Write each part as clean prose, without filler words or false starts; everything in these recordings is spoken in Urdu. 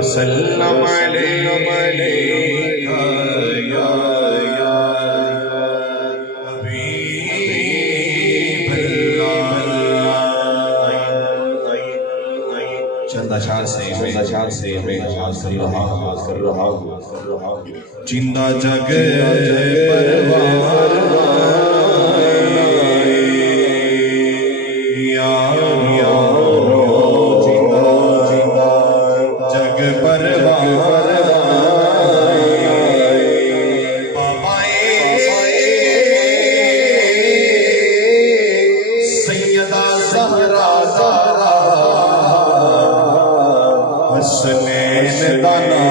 وسلم علیکہ یا حبیب اللہ۔ چند اشعار سے میں آغاز کر رہا ہوں۔ زندہ جگ پروار حسنین دانا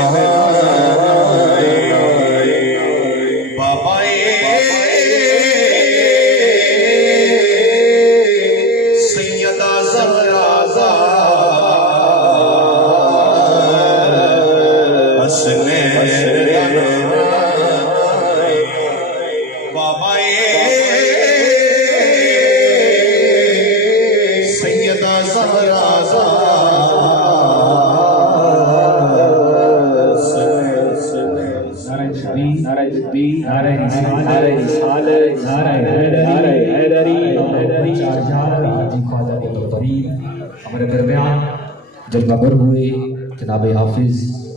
بابا سیدہ زہرا حسنین دانا بابا سیدہ زہرا ہمارے درمیان جلوہ گر ہوئے جناب حافظ